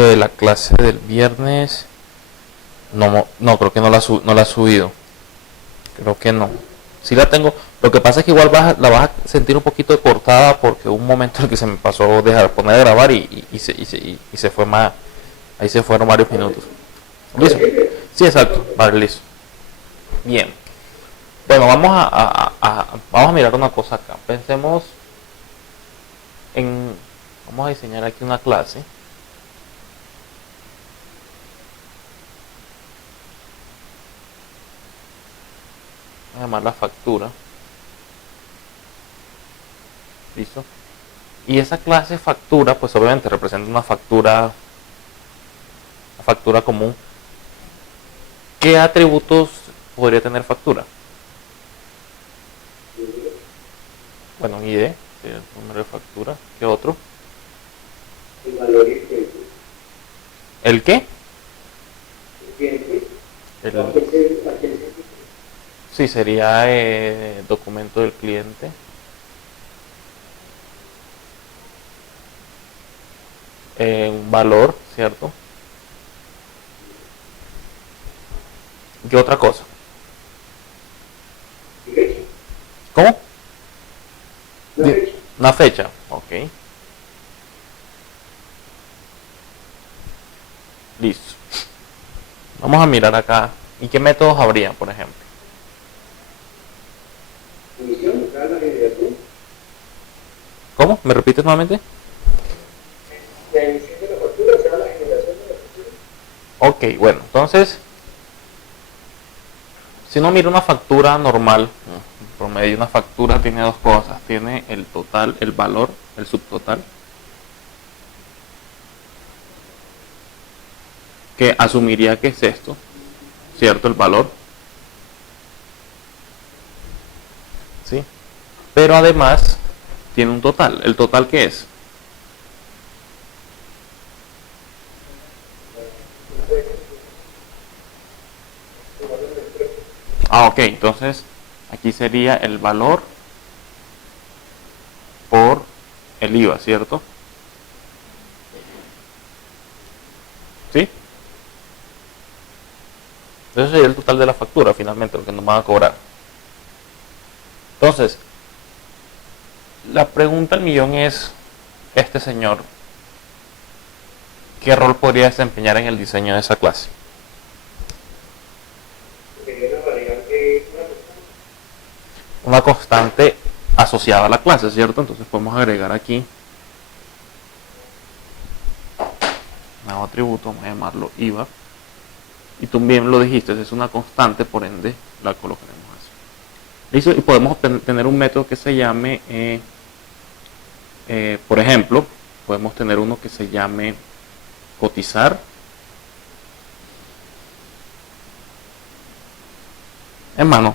La clase del viernes, no, creo que no la he subido. Creo que no. Sí la tengo. Lo que pasa es que igual la vas a sentir un poquito cortada porque hubo un momento en el que se me pasó dejar poner a grabar y se fue más. Ahí se fueron varios minutos. ¿Listo? Sí, exacto. Vale, listo. Bien. Bueno, vamos a mirar una cosa acá. Pensemos en. Vamos a diseñar aquí una clase. Vamos a llamar la factura. ¿Listo? Y esa clase factura, pues obviamente representa una factura común. ¿Qué atributos podría tener factura? Bueno, un ID, el número de factura. ¿Qué otro? El valor y el tiempo. ¿El qué? El cliente. El, sí, sería documento del cliente. Un valor, ¿cierto? ¿Qué otra cosa? ¿Cómo? Una fecha, ok. Listo. Vamos a mirar acá. ¿Y qué métodos habría, por ejemplo? Emisión, la generación. ¿Cómo? ¿Me repites nuevamente? La emisión de la factura será la generación de la factura. Ok, bueno, entonces, si uno mira una factura normal, por medio de una factura tiene dos cosas. Tiene el total, el valor, el subtotal, que asumiría que es esto, ¿cierto? El valor. ¿Sí? Pero además tiene un total. ¿El total qué es? Ok, entonces aquí sería el valor por el IVA, ¿cierto? ¿Sí? Ese sería el total de la factura, finalmente, lo que nos van a cobrar. Entonces, la pregunta al millón es, este señor, ¿qué rol podría desempeñar en el diseño de esa clase? Sería una variable, Una constante asociada a la clase, ¿cierto? Entonces podemos agregar aquí un nuevo atributo, vamos a llamarlo IVA. Y tú bien lo dijiste, es una constante, por ende la colocaremos así. ¿Listo? Y podemos tener un método que se llame, por ejemplo, podemos tener uno que se llame cotizar. Hermano,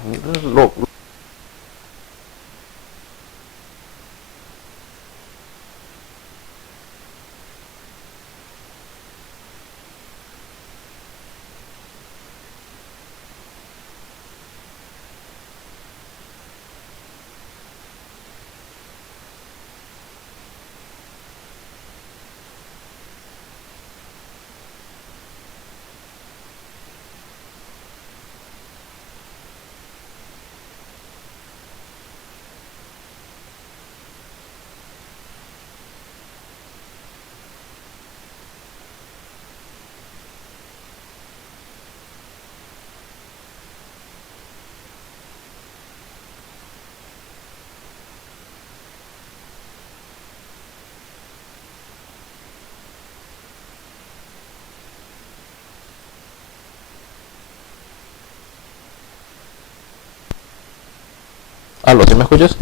¿aló? ¿Sí me escuchas?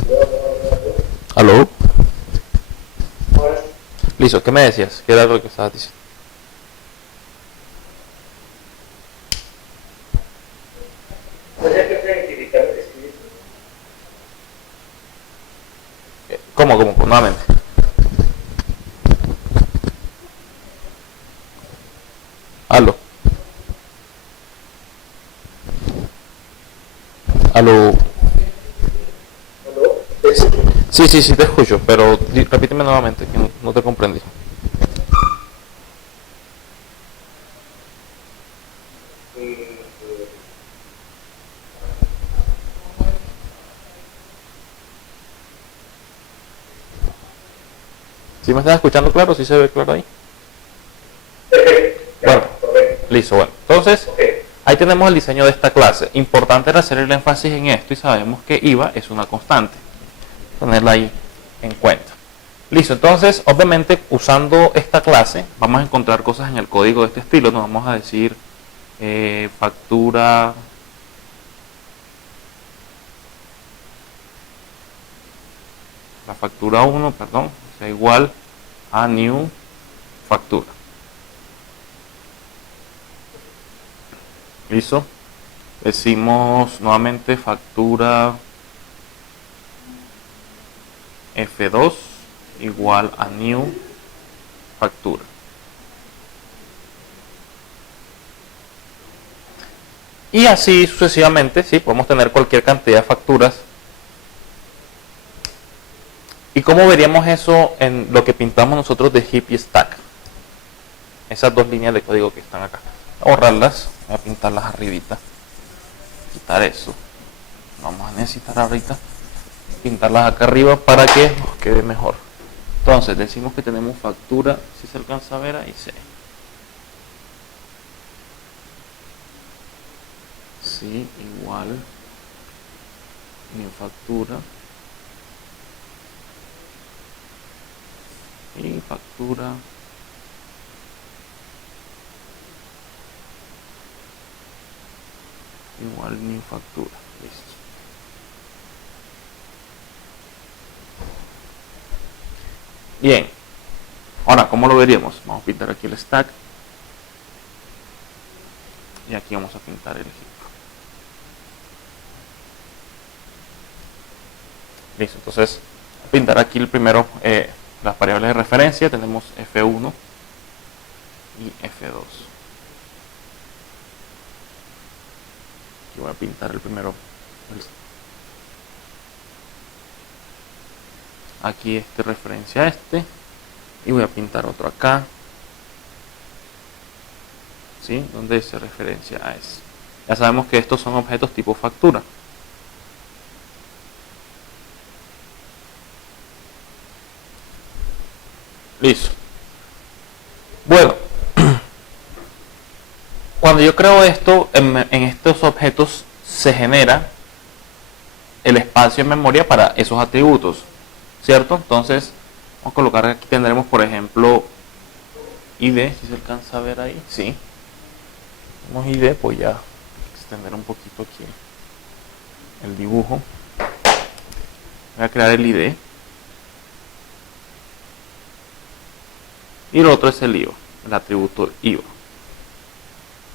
¿Aló? Listo, ¿qué me decías? ¿Qué era lo que estabas diciendo? ¿Cómo? Nuevamente. ¿Aló? ¿Aló? Sí, te escucho, pero repíteme nuevamente, que no te comprendí. ¿Sí me estás escuchando claro? ¿Sí se ve claro ahí? Bueno, listo, bueno. Entonces, ahí tenemos el diseño de esta clase. Importante era hacer el énfasis en esto y sabemos que IVA es una constante. Tenerla ahí en cuenta. Listo, entonces, obviamente, usando esta clase, vamos a encontrar cosas en el código de este estilo. Nos vamos a decir factura. La factura 1, perdón, sea igual a new factura. Listo. Decimos nuevamente factura F2 igual a new factura. Y así sucesivamente, sí, podemos tener cualquier cantidad de facturas. ¿Y cómo veríamos eso en lo que pintamos nosotros de heap y stack? Esas dos líneas de código que están acá. Borrarlas, voy a pintarlas arribita. Quitar eso. Vamos a necesitar ahorita pintarlas acá arriba para que nos quede mejor. Entonces decimos que tenemos factura, si se alcanza a ver ahí, sí. Sí, igual mi factura y factura igual mi factura. Listo. Bien, ahora ¿cómo lo veríamos? Vamos a pintar aquí el stack y aquí vamos a pintar el heap. Listo, entonces pintar aquí el primero las variables de referencia. Tenemos F1 y F2. Aquí voy a pintar el primero. Aquí este referencia a este. Y voy a pintar otro acá. ¿Sí? Donde se referencia a ese. Ya sabemos que estos son objetos tipo factura. Listo. Bueno, cuando yo creo esto, en estos objetos se genera el espacio en memoria para esos atributos, ¿cierto? Entonces, vamos a colocar aquí, tendremos por ejemplo ID, si se alcanza a ver ahí, sí. Tenemos ID, pues ya extender un poquito aquí el dibujo. Voy a crear el ID. Y el otro es el IVA, el atributo IVA.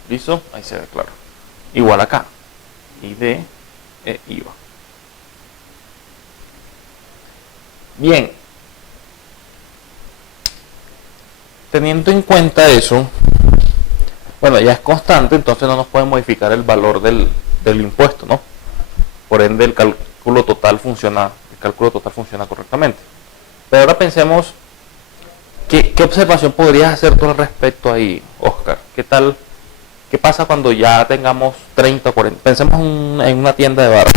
¿Listo? Ahí se ve claro. Igual acá. ID e IVA. Bien. Teniendo en cuenta eso, bueno, ya es constante, entonces no nos puede modificar el valor del impuesto, ¿no? Por ende, el cálculo total funciona correctamente. Pero ahora pensemos, ¿qué observación podrías hacer tú al respecto ahí, Oscar? ¿Qué tal? ¿Qué pasa cuando ya tengamos 30 o 40? Pensemos en una tienda de barrio.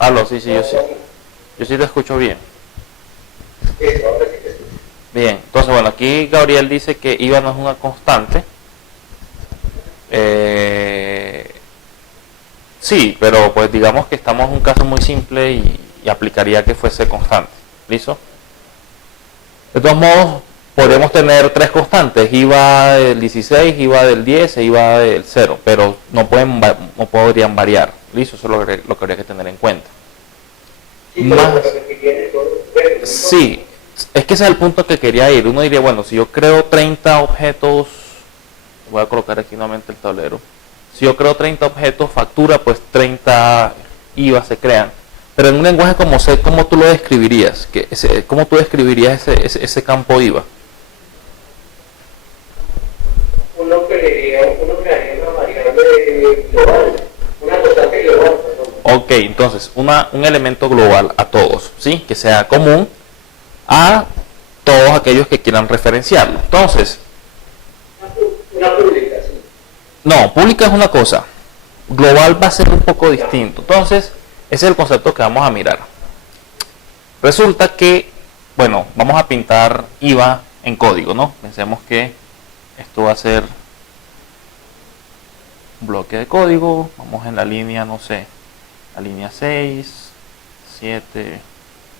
Aló, sí, sí, yo sí. Yo sí te escucho bien. Eso, ahora sí te escucho. Bien, entonces bueno, aquí Gabriel dice que IVA no es una constante. Sí, pero pues digamos que estamos en un caso muy simple y aplicaría que fuese constante. ¿Listo? De todos modos, podemos tener tres constantes, IVA del 16, IVA del 10 e IVA del 0, pero no podrían variar. ¿Listo? Eso es lo que habría que tener en cuenta. Sí, pero Más, lo que tiene todo verde, sí, es que ese es el punto que quería ir. Uno diría, bueno, si yo creo 30 objetos, voy a colocar aquí nuevamente el tablero. Si yo creo 30 objetos, factura, pues 30 IVA se crean. Pero en un lenguaje como C, ¿cómo tú lo describirías? ¿Cómo tú describirías ese campo IVA? uno crearía una variable global, una constante global, perdón. Ok, entonces, un elemento global a todos, ¿sí? Que sea común a todos aquellos que quieran referenciarlo. Entonces, Una pública, sí. no, pública es una cosa, global va a ser un poco distinto. Entonces, ese es el concepto que vamos a mirar. Resulta que, bueno, vamos a pintar IVA en código, ¿no? Pensemos que esto va a ser un bloque de código. Vamos en la línea, no sé, la línea 6, 7,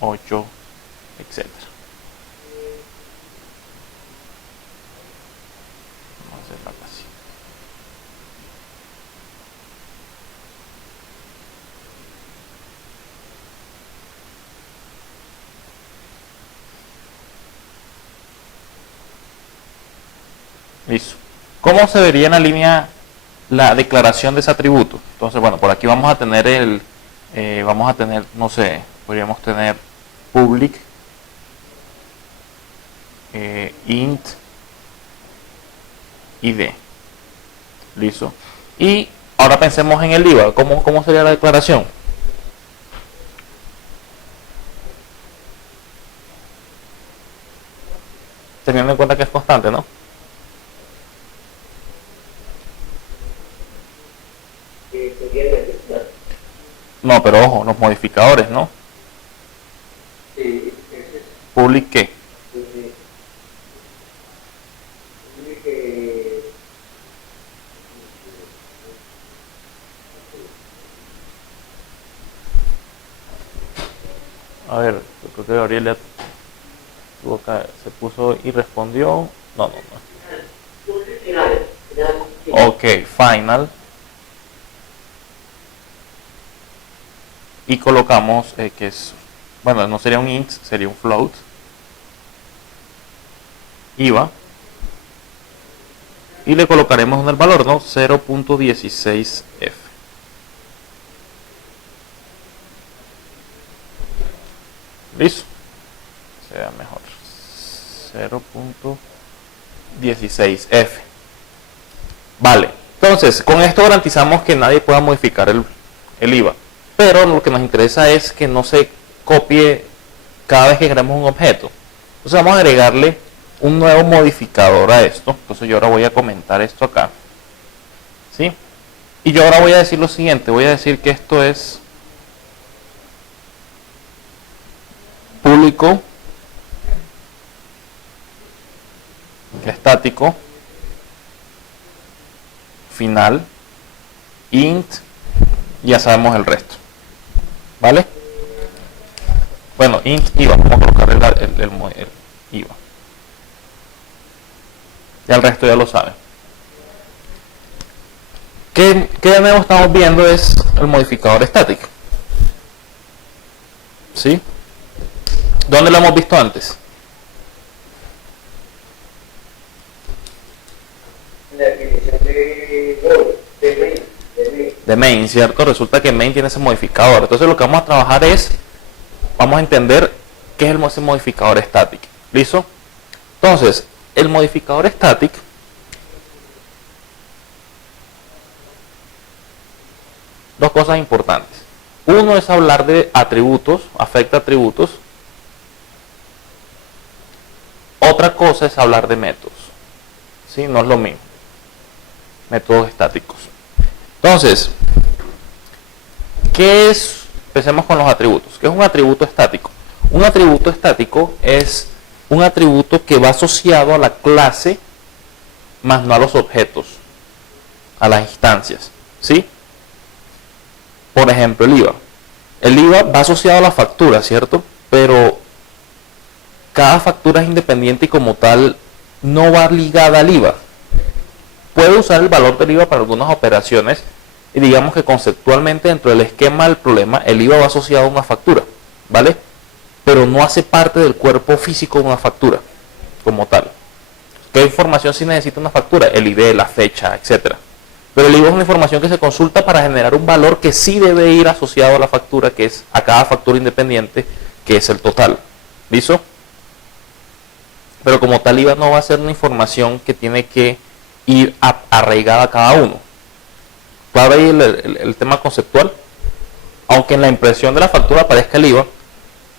8, etcétera. Vamos a hacerla así. Listo. ¿Cómo se vería en la línea la declaración de ese atributo? Entonces, bueno, por aquí vamos a tener no sé, podríamos tener public int id. Listo. Y ahora pensemos en el IVA. ¿Cómo sería la declaración? Teniendo en cuenta que es constante, ¿no? Sería el ejemplar. No, pero ojo, los modificadores, ¿no? Sí, ese es Public qué. que A ver, yo creo que Gabriel ya se puso y respondió. No, no, no. final. Ok, final. Y colocamos que es, bueno, no sería un int, sería un float. IVA. Y le colocaremos en el valor, ¿no? 0.16f. Listo. Sea mejor. 0.16f. Vale. Entonces, con esto garantizamos que nadie pueda modificar el IVA. Pero lo que nos interesa es que no se copie cada vez que creemos un objeto. Entonces vamos a agregarle un nuevo modificador a esto. Entonces yo ahora voy a comentar esto acá. ¿Sí? Y yo ahora voy a decir lo siguiente. Voy a decir que esto es público estático final int, ya sabemos el resto, ¿vale? Bueno, int IVA, vamos a colocar el IVA, ya el resto ya lo saben. ¿Qué de nuevo estamos viendo? Es el modificador estático, ¿sí? ¿Dónde lo hemos visto antes? La definición de main, ¿cierto? Resulta que main tiene ese modificador. Entonces lo que vamos a trabajar es, vamos a entender qué es ese modificador static. ¿Listo? Entonces, el modificador static dos cosas importantes. Uno es hablar de atributos, afecta atributos. Otra cosa es hablar de métodos. ¿Sí? No es lo mismo. Métodos estáticos. Entonces, ¿qué es empecemos con los atributos. ¿Qué es un atributo estático? Un atributo estático es un atributo que va asociado a la clase, más no a los objetos, a las instancias, ¿sí? Por ejemplo, el IVA. El IVA va asociado a la factura, ¿cierto? Pero cada factura es independiente y como tal no va ligada al IVA. Puede usar el valor del IVA para algunas operaciones y digamos que conceptualmente dentro del esquema del problema el IVA va asociado a una factura, ¿vale? Pero no hace parte del cuerpo físico de una factura como tal. ¿Qué información sí necesita una factura? El ID, la fecha, etcétera. Pero el IVA es una información que se consulta para generar un valor que sí debe ir asociado a la factura, que es a cada factura independiente, que es el total. ¿Listo? Pero como tal IVA no va a ser una información que tiene que ir arraigada a cada uno. Claro ahí el tema conceptual. Aunque en la impresión de la factura aparezca el IVA,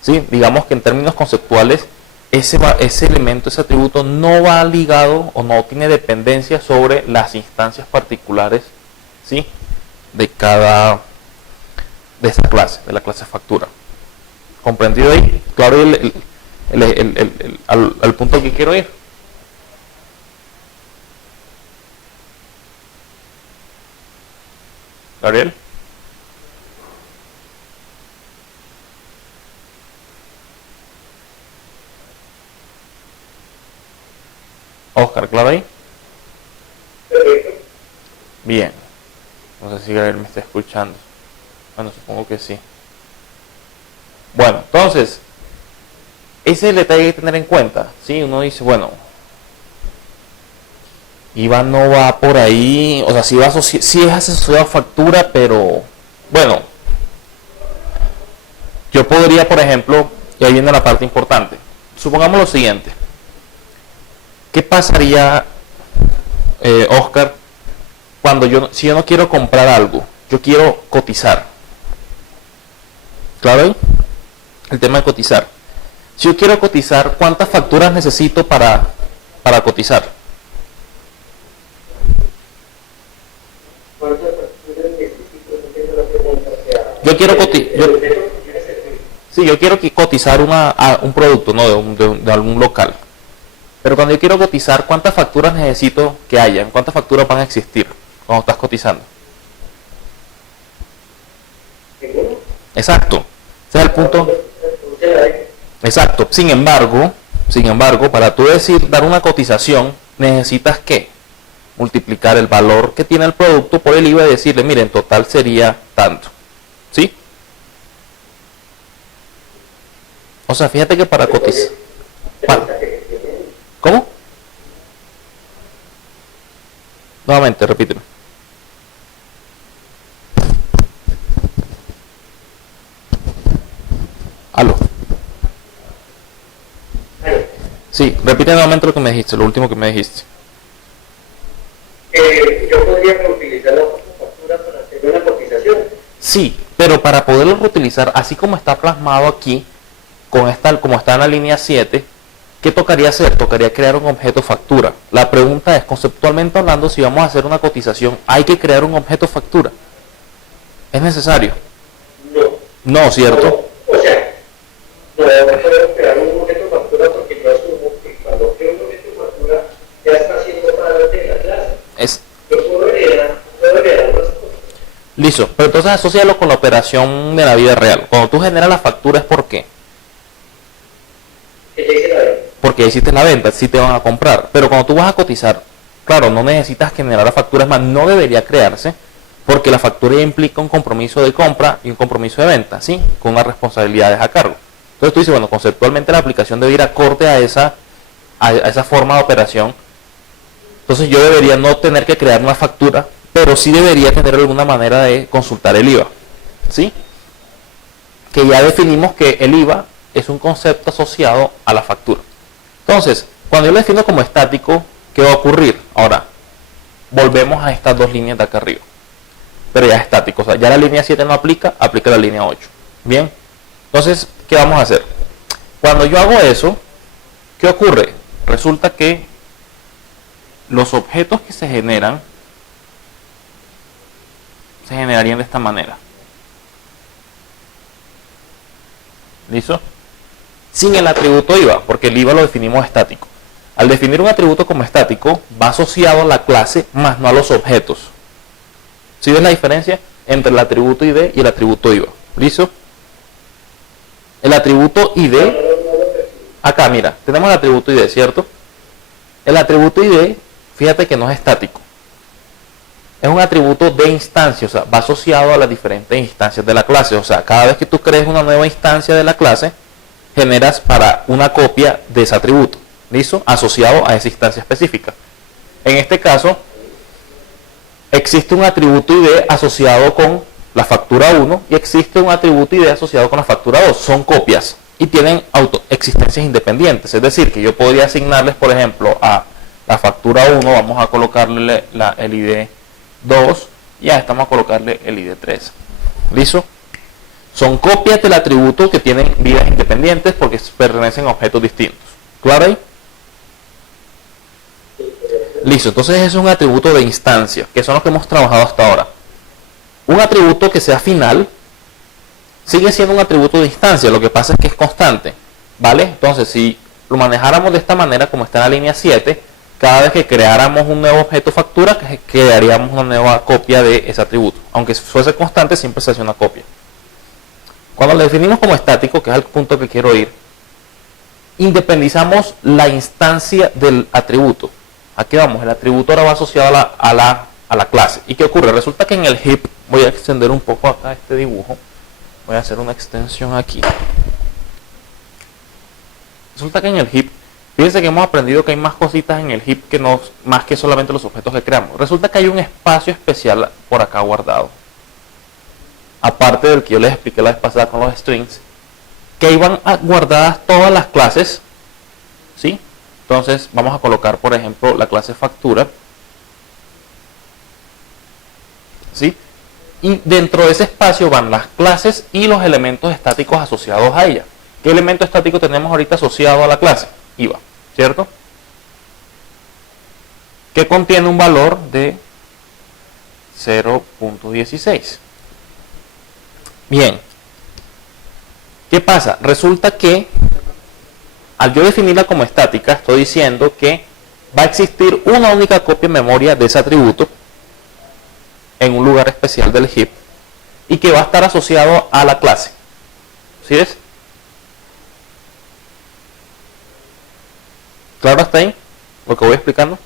¿sí? Digamos que en términos conceptuales ese elemento, ese atributo no va ligado o no tiene dependencia sobre las instancias particulares, ¿sí? De esa clase, de la clase factura. ¿Comprendido ahí? Claro al punto al que quiero ir. Gabriel. Oscar, ¿claro ahí? Bien. No sé si Gabriel me está escuchando. Bueno, supongo que sí. Bueno, entonces, ese es el detalle que hay que tener en cuenta. ¿Sí? Uno dice, bueno, IVA no va por ahí, o sea, sí es asociado a factura, pero bueno, yo podría, por ejemplo, y ahí viene la parte importante. Supongamos lo siguiente. ¿Qué pasaría, Oscar, cuando si yo no quiero comprar algo, yo quiero cotizar? ¿Claro? El tema de cotizar. Si yo quiero cotizar, ¿cuántas facturas necesito para cotizar? Yo quiero yo quiero cotizar un producto, ¿no? de algún local. Pero cuando yo quiero cotizar, ¿cuántas facturas necesito que hayan? ¿Cuántas facturas van a existir cuando estás cotizando? Exacto. Ese es el punto. Exacto. Sin embargo, para tú dar una cotización, necesitas ¿qué? Multiplicar el valor que tiene el producto por el IVA y decirle, mire, en total sería tanto. ¿Sí? O sea, fíjate que para cotizar... ¿Cómo? Nuevamente, repíteme. Aló. Sí, repite nuevamente lo que me dijiste, lo último que me dijiste. Yo podría reutilizar la factura para hacer una cotización. Sí, pero para poderlo reutilizar, así como está plasmado aquí, como está en la línea 7, ¿qué tocaría hacer? Tocaría crear un objeto factura. La pregunta es, conceptualmente hablando, si vamos a hacer una cotización, ¿hay que crear un objeto factura? ¿Es necesario? No, ¿cierto? O sea, no puedo crear un objeto factura porque yo asumo que cuando creo un objeto factura ya está siendo parte de la clase. Yo puedo heredar unas cosas. Listo, pero entonces asócialo con la operación de la vida real. Cuando tú generas la factura, ¿es por qué? Porque hiciste la venta, sí te van a comprar. Pero cuando tú vas a cotizar, claro, no necesitas generar la factura, es más, no debería crearse, porque la factura ya implica un compromiso de compra y un compromiso de venta, ¿sí? Con unas responsabilidades a cargo. Entonces tú dices, bueno, conceptualmente la aplicación debe ir acorde a esa forma de operación. Entonces yo debería no tener que crear una factura, pero sí debería tener alguna manera de consultar el IVA, ¿sí? Que ya definimos que el IVA es un concepto asociado a la factura. Entonces, cuando yo lo defino como estático, ¿qué va a ocurrir? Ahora, volvemos a estas dos líneas de acá arriba. Pero ya es estático, o sea, ya la línea 7 no aplica, aplica la línea 8. Bien, entonces, ¿qué vamos a hacer? Cuando yo hago eso, ¿qué ocurre? Resulta que los objetos que se generarían de esta manera. ¿Listo? Sin el atributo IVA, porque el IVA lo definimos estático. Al definir un atributo como estático, va asociado a la clase más no a los objetos. ¿Sí ves la diferencia entre el atributo ID y el atributo IVA? ¿Listo? El atributo ID, acá mira, tenemos el atributo ID, ¿cierto? El atributo ID, fíjate que no es estático. Es un atributo de instancia, o sea, va asociado a las diferentes instancias de la clase. O sea, cada vez que tú crees una nueva instancia de la clase, generas para una copia de ese atributo, ¿listo? Asociado a esa instancia específica. En este caso, existe un atributo ID asociado con la factura 1 y existe un atributo ID asociado con la factura 2. Son copias y tienen existencias independientes. Es decir, que yo podría asignarles, por ejemplo, a la factura 1, vamos a colocarle el ID 2 y a esta vamos a colocarle el ID 3. ¿Listo? Son copias del atributo que tienen vidas independientes porque pertenecen a objetos distintos. ¿Claro ahí? Listo, entonces es un atributo de instancia, que son los que hemos trabajado hasta ahora. Un atributo que sea final sigue siendo un atributo de instancia, lo que pasa es que es constante, ¿vale? Entonces, si lo manejáramos de esta manera, como está en la línea 7, cada vez que creáramos un nuevo objeto factura, crearíamos una nueva copia de ese atributo. Aunque fuese constante, siempre se hace una copia. Cuando lo definimos como estático, que es el punto que quiero ir, independizamos la instancia del atributo. Aquí vamos, el atributo ahora va asociado a la clase. ¿Y qué ocurre? Resulta que en el heap, voy a extender un poco acá este dibujo, voy a hacer una extensión aquí. Resulta que en el heap, fíjense que hemos aprendido que hay más cositas en el heap que más que solamente los objetos que creamos. Resulta que hay un espacio especial por acá guardado, aparte del que yo les expliqué la vez pasada con los strings, que iban guardadas todas las clases, ¿sí? Entonces vamos a colocar, por ejemplo, la clase factura, ¿sí? Y dentro de ese espacio van las clases y los elementos estáticos asociados a ella. ¿Qué elemento estático tenemos ahorita asociado a la clase? IVA, ¿cierto? Que contiene un valor de 0.16. Bien, ¿qué pasa? Resulta que al yo definirla como estática, estoy diciendo que va a existir una única copia en memoria de ese atributo en un lugar especial del heap y que va a estar asociado a la clase. ¿Sí ves? ¿Claro hasta ahí lo que voy explicando?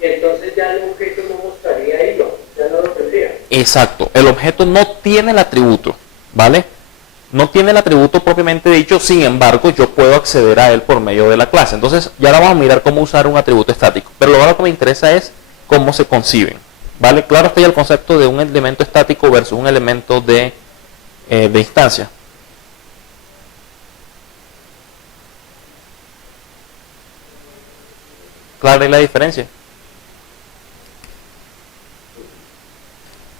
Y entonces ya el objeto no mostraría IVA, ya no lo tendría. Exacto, el objeto no tiene el atributo, ¿vale? No tiene el atributo propiamente dicho, sin embargo, yo puedo acceder a él por medio de la clase. Entonces, ya ahora vamos a mirar cómo usar un atributo estático. Pero lo que me interesa es cómo se conciben, ¿vale? Claro está ya el concepto de un elemento estático versus un elemento de instancia. ¿Clara es la diferencia?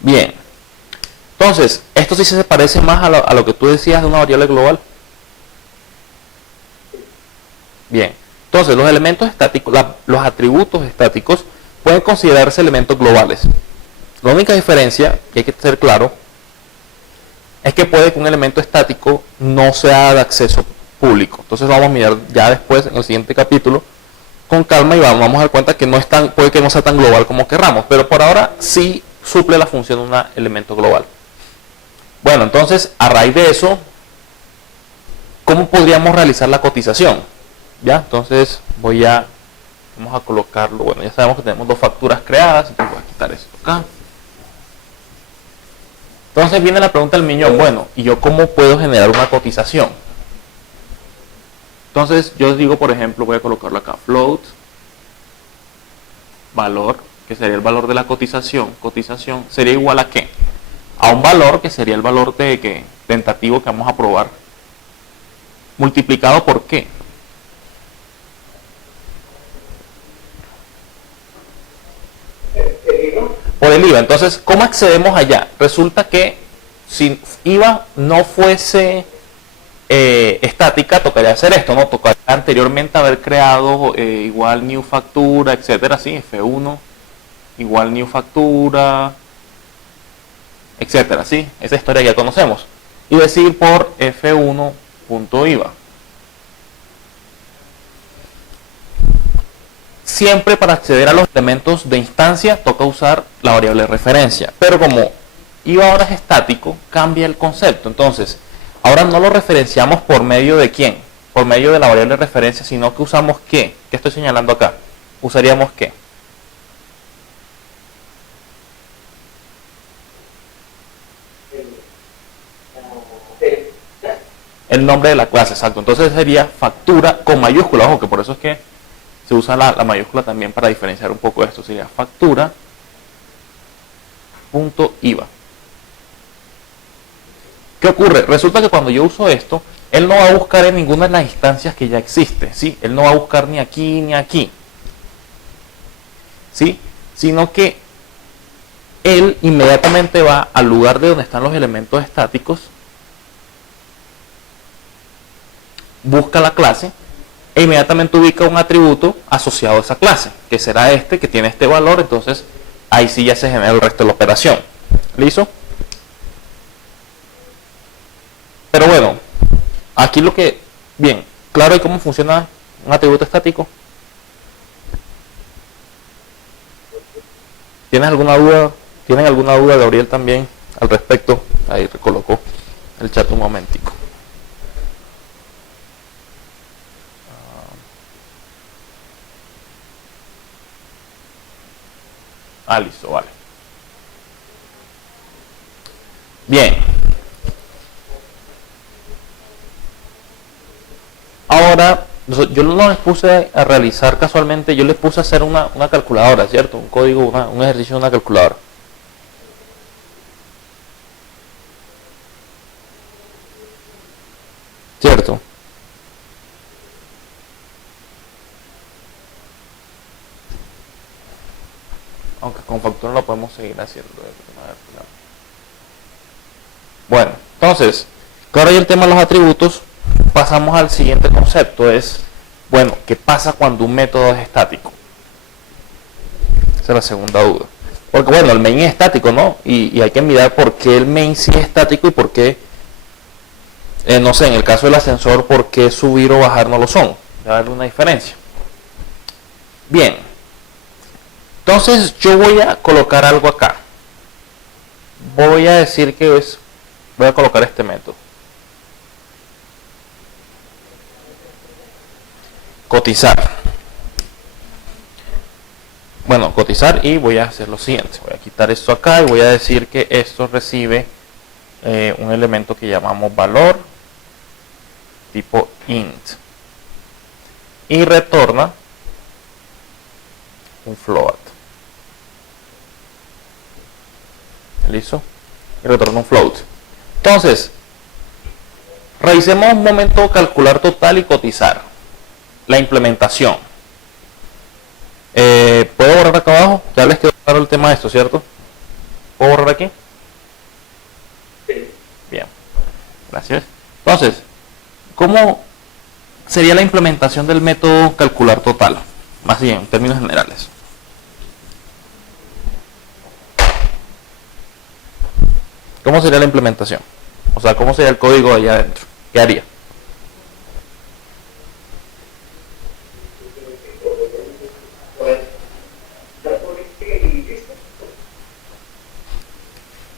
Bien. Entonces, esto sí se parece más a lo que tú decías de una variable global. Bien. Entonces, los elementos estáticos, los atributos estáticos pueden considerarse elementos globales. La única diferencia, que hay que ser claro, es que puede que un elemento estático no sea de acceso público. Entonces vamos a mirar ya después, en el siguiente capítulo, con calma y vamos a dar cuenta que puede que no sea tan global como querramos, pero por ahora sí suple la función de un elemento global. Bueno, entonces, a raíz de eso, ¿cómo podríamos realizar la cotización? Ya, entonces vamos a colocarlo. Bueno, ya sabemos que tenemos dos facturas creadas, entonces voy a quitar esto acá. Entonces viene la pregunta del millón, bueno, ¿y yo cómo puedo generar una cotización? Entonces yo digo, por ejemplo, voy a colocarlo acá, float, valor, que sería el valor de la cotización sería igual a ¿qué? A un valor que sería el valor tentativo que vamos a probar, multiplicado por ¿qué? Por el IVA. Entonces, ¿cómo accedemos allá? Resulta que si IVA no fuese estática, tocaría hacer esto, ¿no? Tocaría anteriormente haber creado igual new factura, etcétera, así, F1 igual new factura, etcétera, ¿sí? Esa historia ya conocemos. Y decir por F1.IVA. Siempre para acceder a los elementos de instancia toca usar la variable de referencia. Pero como IVA ahora es estático, cambia el concepto. Entonces, ahora no lo referenciamos por medio de quién, por medio de la variable de referencia, sino que usamos qué. ¿Qué estoy señalando acá? Usaríamos qué. El nombre de la clase, exacto. Entonces sería factura con mayúscula. Ojo, que por eso es que se usa la mayúscula también para diferenciar un poco esto. Sería factura.IVA. ¿Qué ocurre? Resulta que cuando yo uso esto, él no va a buscar en ninguna de las instancias que ya existe, ¿sí? Él no va a buscar ni aquí ni aquí, ¿sí? Sino que él inmediatamente va al lugar de donde están los elementos estáticos, busca la clase e inmediatamente ubica un atributo asociado a esa clase, que será este, que tiene este valor. Entonces ahí sí ya se genera el resto de la operación. ¿Listo? Pero bueno, aquí lo que... Bien, claro, ¿y cómo funciona un atributo estático? ¿Tienes alguna duda? ¿Tienen alguna duda, Gabriel, también al respecto? Ahí recolocó el chat un momentico. Listo, vale. Bien. Ahora, yo no les puse a realizar casualmente, yo les puse a hacer una calculadora, ¿cierto? Un código, un ejercicio de una calculadora. ¿Cierto? Aunque con factura lo podemos seguir haciendo. Bueno, entonces, claro, y el tema de los atributos, pasamos al siguiente concepto. Es, bueno, ¿qué pasa cuando un método es estático? Esa es la segunda duda. Porque bueno, el main es estático, ¿no? Y hay que mirar por qué el main sí es estático y por qué, no sé, en el caso del ascensor, por qué subir o bajar no lo son. Va a haber una diferencia. Bien. Entonces yo voy a colocar algo acá. Voy a decir que voy a colocar este método. Cotizar. Bueno, cotizar, y voy a hacer lo siguiente. Voy a quitar esto acá y voy a decir que esto recibe un elemento que llamamos valor tipo int. Y retorna un float. ¿Listo? Y retorna un float. Entonces, revisemos un momento calcular total y cotizar. La implementación. ¿Puedo borrar acá abajo? Ya les quedó claro el tema de esto, ¿cierto? ¿Puedo borrar aquí? Bien. Gracias. Entonces, ¿cómo sería la implementación del método calcular total? Más bien, en términos generales. ¿Cómo sería la implementación? O sea, ¿cómo sería el código allá adentro? ¿Qué haría?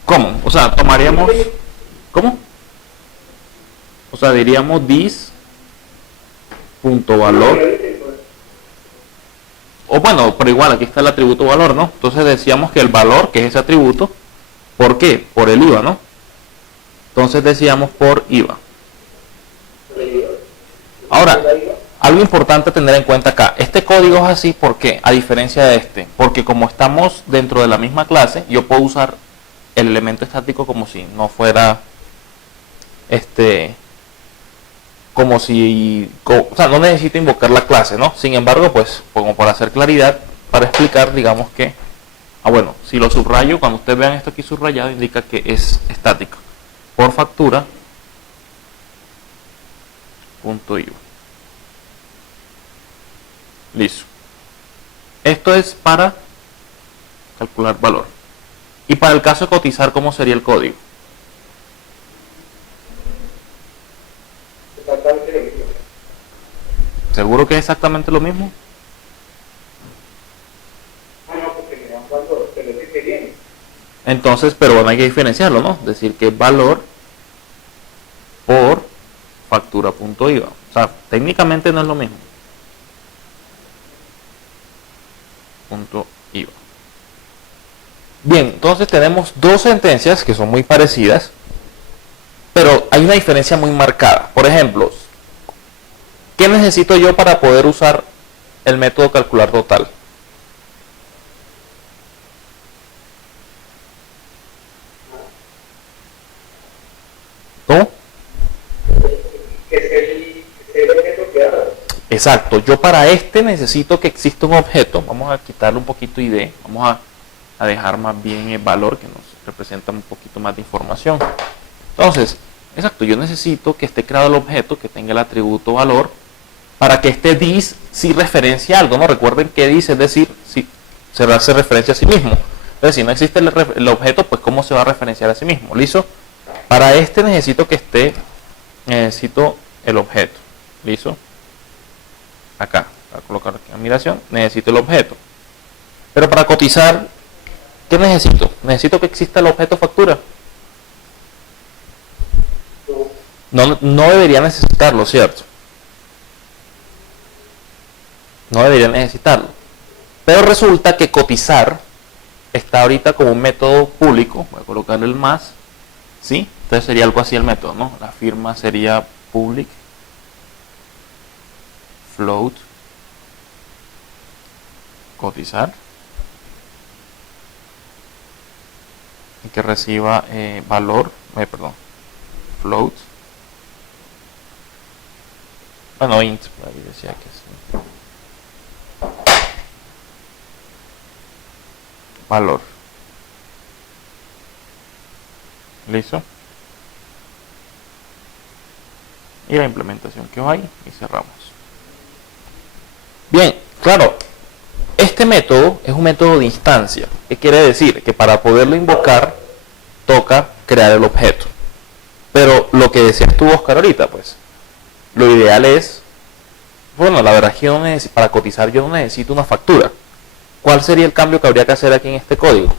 ¿Cómo? O sea, tomaríamos... ¿Cómo? O sea, diríamos this.valor. O bueno, pero igual, aquí está el atributo valor, ¿no? Entonces decíamos que el valor, que es ese atributo, ¿por qué? Por el IVA, ¿no? Entonces decíamos por IVA. Ahora, algo importante a tener en cuenta acá. Este código es así, ¿por qué? A diferencia de este. Porque como estamos dentro de la misma clase, yo puedo usar el elemento estático como si no fuera... como si... o sea, no necesito invocar la clase, ¿no? Sin embargo, pues, como para hacer claridad, para explicar, digamos que... bueno, si lo subrayo, cuando ustedes vean esto aquí subrayado, indica que es estático. Por factura, punto IVA. Listo. Esto es para calcular valor. Y para el caso de cotizar, ¿cómo sería el código? Exactamente lo mismo. ¿Seguro que es exactamente lo mismo? Ah, no, porque me dan valor, pero es que bien. Entonces, pero bueno, hay que diferenciarlo, ¿no? Decir que es valor por factura.iva. O sea, técnicamente no es lo mismo. Punto IVA. Bien, entonces tenemos dos sentencias que son muy parecidas, pero hay una diferencia muy marcada. Por ejemplo, ¿qué necesito yo para poder usar el método calcular total? ¿Cómo? Que es el objeto creado. Exacto, yo para este necesito que exista un objeto. Vamos a quitarle un poquito ID, vamos a dejar más bien el valor que nos representa un poquito más de información. Entonces, exacto, yo necesito que esté creado el objeto, que tenga el atributo valor, para que este dis sí referencia algo, ¿no? Recuerden que dis es decir, si se hace referencia a sí mismo. Entonces, si no existe el objeto, pues ¿cómo se va a referenciar a sí mismo? ¿Listo? Para este necesito que esté, necesito el objeto. ¿Listo? Acá, para colocar aquí en admiración, necesito el objeto. Pero para cotizar, ¿qué necesito? Necesito que exista el objeto factura. No debería necesitarlo, ¿cierto? No debería necesitarlo. Pero resulta que cotizar está ahorita como un método público. Voy a colocarle el más. ¿Sí? Entonces sería algo así el método, ¿no? La firma sería public float cotizar y que reciba valor, perdón, float, bueno, int, ahí decía que sí, valor. ¿Listo? Y la implementación que va ahí y cerramos. Bien, claro, este método es un método de instancia. ¿Qué quiere decir? Que para poderlo invocar toca crear el objeto. Pero lo que decías tú, Oscar, ahorita, pues, lo ideal es, bueno, la verdad es que yo no necesito, para cotizar yo no necesito una factura. ¿Cuál sería el cambio que habría que hacer aquí en este código?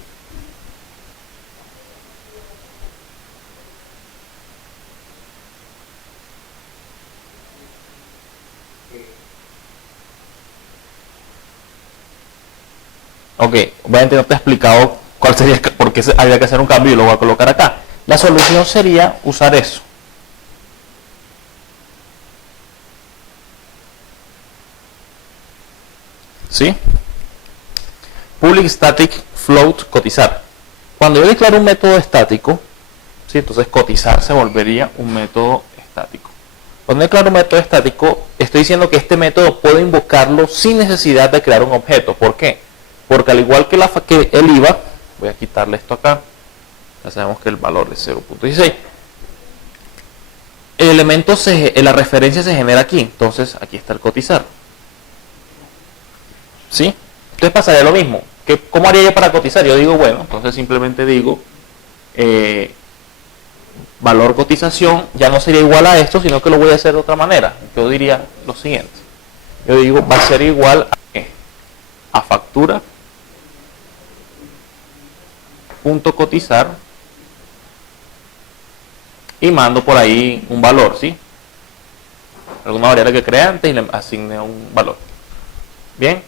Ok, obviamente no te he explicado cuál sería, por qué habría que hacer un cambio y lo voy a colocar acá. La solución sería usar eso. ¿Sí? Public static float cotizar. Cuando yo declaro un método estático, ¿sí? Entonces cotizar se volvería un método estático. Cuando declaro un método estático, estoy diciendo que este método puedo invocarlo sin necesidad de crear un objeto. ¿Por qué? Porque al igual que el IVA, voy a quitarle esto acá, ya sabemos que el valor es 0.16. El elemento, la referencia se genera aquí, entonces aquí está el cotizar. ¿Sí? Entonces pasaría lo mismo. ¿Cómo haría yo para cotizar? Yo digo, bueno, entonces simplemente digo valor cotización, ya no sería igual a esto, sino que lo voy a hacer de otra manera. Yo diría lo siguiente. Yo digo, va a ser igual a ¿qué? A factura punto cotizar y mando por ahí un valor, ¿sí? Alguna variable que creé antes y le asigné un valor. Bien.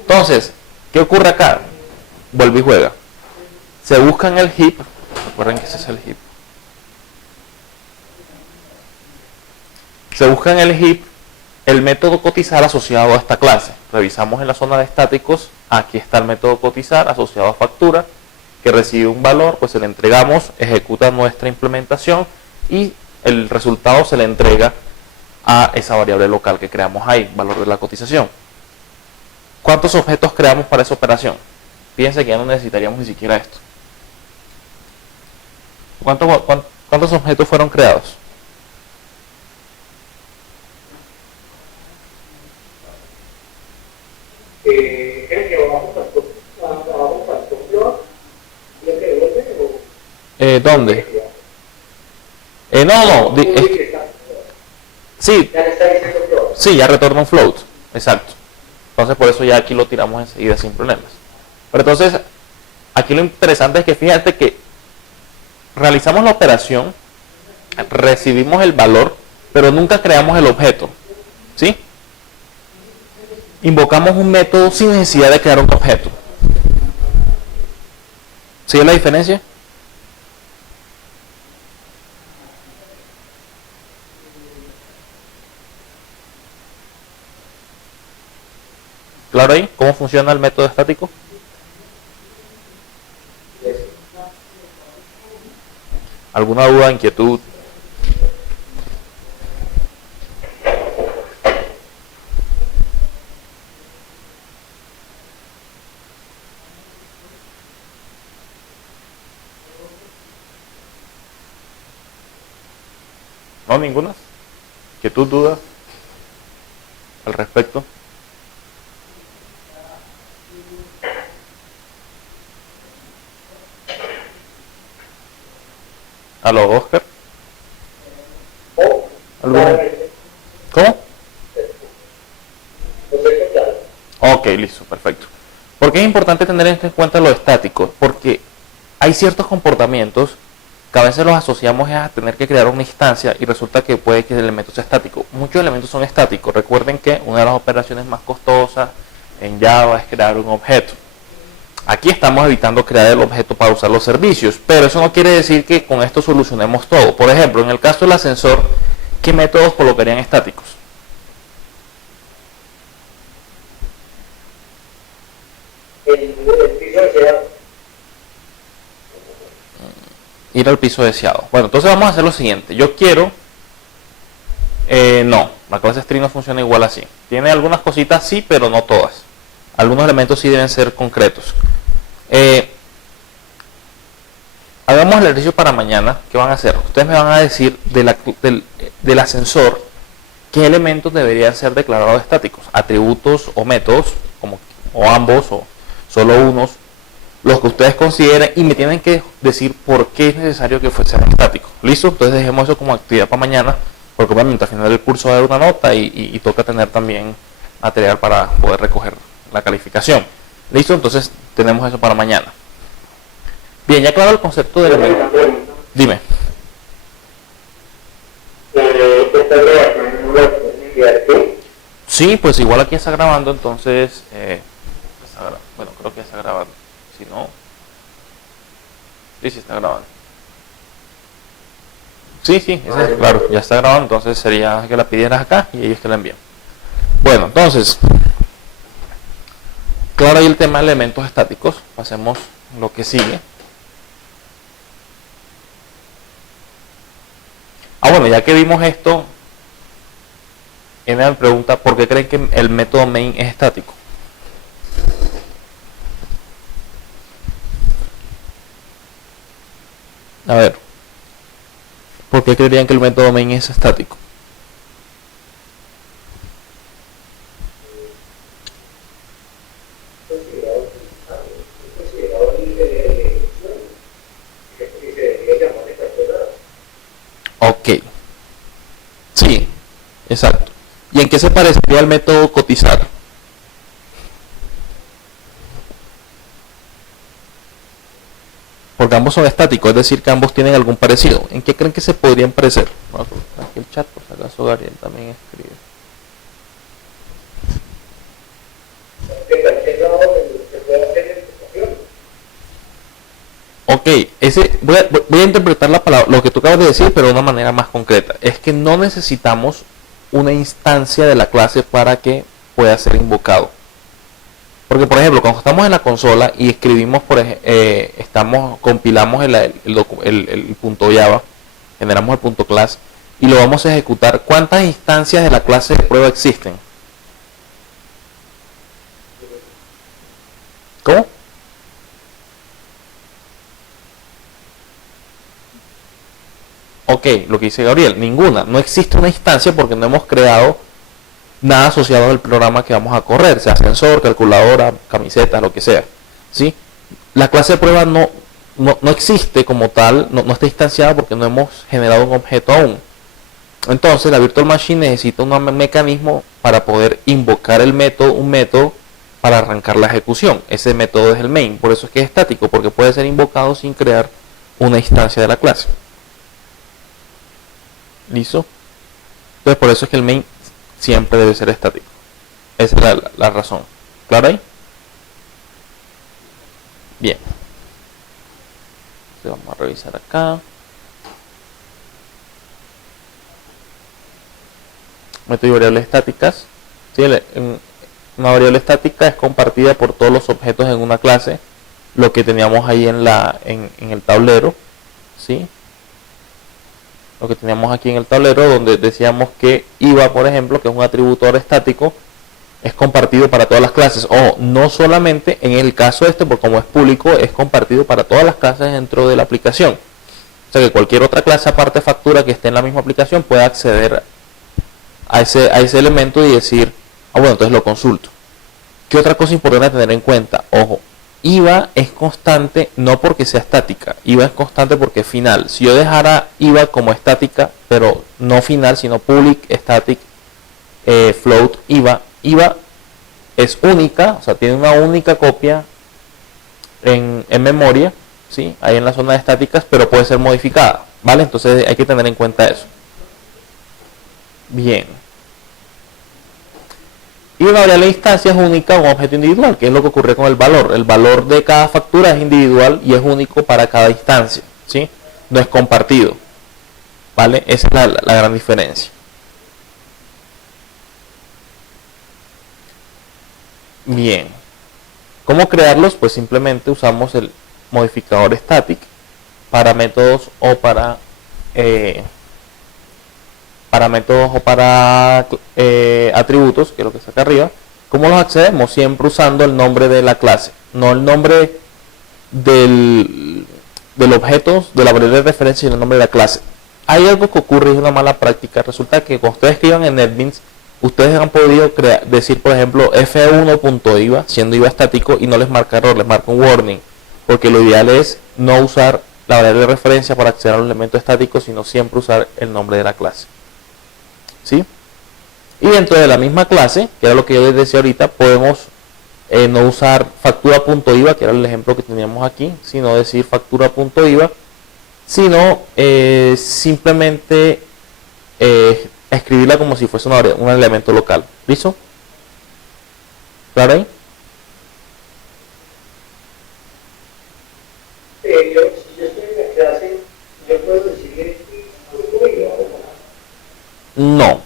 Entonces, ¿qué ocurre acá? Vuelve y juega. Se busca en el heap, recuerden que ese es el heap. Se busca en el heap el método cotizar asociado a esta clase. Revisamos en la zona de estáticos, aquí está el método cotizar asociado a factura, que recibe un valor, pues se le entregamos, ejecuta nuestra implementación y el resultado se le entrega a esa variable local que creamos ahí, valor de la cotización. ¿Cuántos objetos creamos para esa operación? Fíjense que ya no necesitaríamos ni siquiera esto. ¿Cuántos objetos fueron creados? Creo que vamos a ¿Dónde? Sí, Ya le está diciendo todo. sí, ya retorna un float, exacto. Entonces por eso ya aquí lo tiramos enseguida sin problemas. Pero entonces, aquí lo interesante es que fíjate que realizamos la operación, recibimos el valor, pero nunca creamos el objeto, ¿sí? Invocamos un método sin necesidad de crear un objeto. ¿Sí es la diferencia? ¿Claro ahí? ¿Cómo funciona el método estático? ¿Alguna duda, inquietud? ¿No? ¿Ninguna? ¿Inquietud, duda al respecto? ¿Aló, Oscar? ¿Alguna? ¿Cómo? Ok, listo, perfecto. ¿Por qué es importante tener en cuenta lo estático? Porque hay ciertos comportamientos que a veces los asociamos a tener que crear una instancia y resulta que puede que el elemento sea estático. Muchos elementos son estáticos. Recuerden que una de las operaciones más costosas en Java es crear un objeto. Aquí estamos evitando crear el objeto para usar los servicios, pero eso no quiere decir que con esto solucionemos todo. Por ejemplo, en el caso del ascensor, ¿qué métodos colocarían estáticos? El piso deseado. Ir al piso deseado. Bueno, entonces vamos a hacer lo siguiente. Yo quiero... no, la clase string no funciona igual así. Tiene algunas cositas sí, pero no todas. Algunos elementos sí deben ser concretos. Hagamos el ejercicio para mañana. ¿Qué van a hacer? Ustedes me van a decir del ascensor qué elementos deberían ser declarados estáticos. Atributos o métodos, o ambos, o solo unos, los que ustedes consideren, y me tienen que decir por qué es necesario que sean estáticos. ¿Listo? Entonces dejemos eso como actividad para mañana, porque obviamente al final del curso va a haber una nota y toca tener también material para poder recoger la calificación. ¿Listo? Entonces tenemos eso para mañana. Bien, ya claro el concepto de elemento. Dime. Sí, pues igual aquí está grabando, entonces... bueno, creo que ya está grabando. Si no... Sí, está grabando. Sí, claro, ya está grabando, entonces sería que la pidieras acá y ellos te la envían. Bueno, entonces... Claro, ahí el tema de elementos estáticos. Pasemos lo que sigue. Bueno, ya que vimos esto, me pregunta por qué creen que el método main es estático. A ver, ¿por qué creerían que el método main es estático? Ok. Sí, exacto. ¿Y en qué se parecería al método cotizar? Porque ambos son estáticos, es decir, que ambos tienen algún parecido. ¿En qué creen que se podrían parecer? Vamos a colocar aquí el chat, por si acaso Gabriel también escribe. Ok, voy a interpretar la palabra, lo que tú acabas de decir, pero de una manera más concreta. Es que no necesitamos una instancia de la clase para que pueda ser invocado. Porque, por ejemplo, cuando estamos en la consola y escribimos, compilamos el punto Java, generamos el punto class y lo vamos a ejecutar. ¿Cuántas instancias de la clase de prueba existen? ¿Cómo? Ok, lo que dice Gabriel, ninguna. No existe una instancia porque no hemos creado nada asociado al programa que vamos a correr, sea ascensor, calculadora, camiseta, lo que sea. ¿Sí? La clase de prueba no no existe como tal, no está instanciada porque no hemos generado un objeto aún. Entonces la Virtual Machine necesita un mecanismo para poder invocar un método para arrancar la ejecución. Ese método es el main, por eso es que es estático, porque puede ser invocado sin crear una instancia de la clase. ¿Listo? Entonces por eso es que el main siempre debe ser estático. Esa es la razón. ¿Claro ahí? Bien. Entonces vamos a revisar acá. Método y variables estáticas. ¿Sí? Una variable estática es compartida por todos los objetos en una clase, lo que teníamos ahí en el tablero, ¿sí? Lo que teníamos aquí en el tablero, donde decíamos que IVA, por ejemplo, que es un atributo estático, es compartido para todas las clases, o no solamente en el caso porque como es público, es compartido para todas las clases dentro de la aplicación. O sea que cualquier otra clase aparte de factura que esté en la misma aplicación puede acceder a ese elemento y decir, bueno, entonces lo consulto. ¿Qué otra cosa importante a tener en cuenta? Ojo, IVA es constante no porque sea estática, IVA es constante porque es final. Si yo dejara IVA como estática, pero no final, sino public, static, float, IVA es única, o sea, tiene una única copia en memoria, ¿sí? Ahí en la zona de estáticas, pero puede ser modificada, ¿vale? Entonces hay que tener en cuenta eso. Bien. Y una variable de instancia es única o un objeto individual, que es lo que ocurre con el valor. El valor de cada factura es individual y es único para cada instancia, ¿sí? No es compartido, ¿vale? Esa es la gran diferencia. Bien. ¿Cómo crearlos? Pues simplemente usamos el modificador static para métodos o para atributos, que es lo que está acá arriba. ¿Cómo los accedemos? Siempre usando el nombre de la clase, no el nombre del objeto, de la variable de referencia, sino el nombre de la clase. Hay algo que ocurre y es una mala práctica. Resulta que cuando ustedes escriban en NetBeans, ustedes han podido decir, por ejemplo, f1.iva, siendo IVA estático, y no les marca error, les marca un warning, porque lo ideal es no usar la variable de referencia para acceder a un elemento estático, sino siempre usar el nombre de la clase. ¿Sí? Y dentro de la misma clase, que era lo que yo les decía ahorita, podemos no usar factura.iva, que era el ejemplo que teníamos aquí, sino decir factura.iva, sino simplemente escribirla como si fuese un elemento local. ¿Listo? ¿Claro ahí? Si yo estoy en la clase, yo puedo decirle no,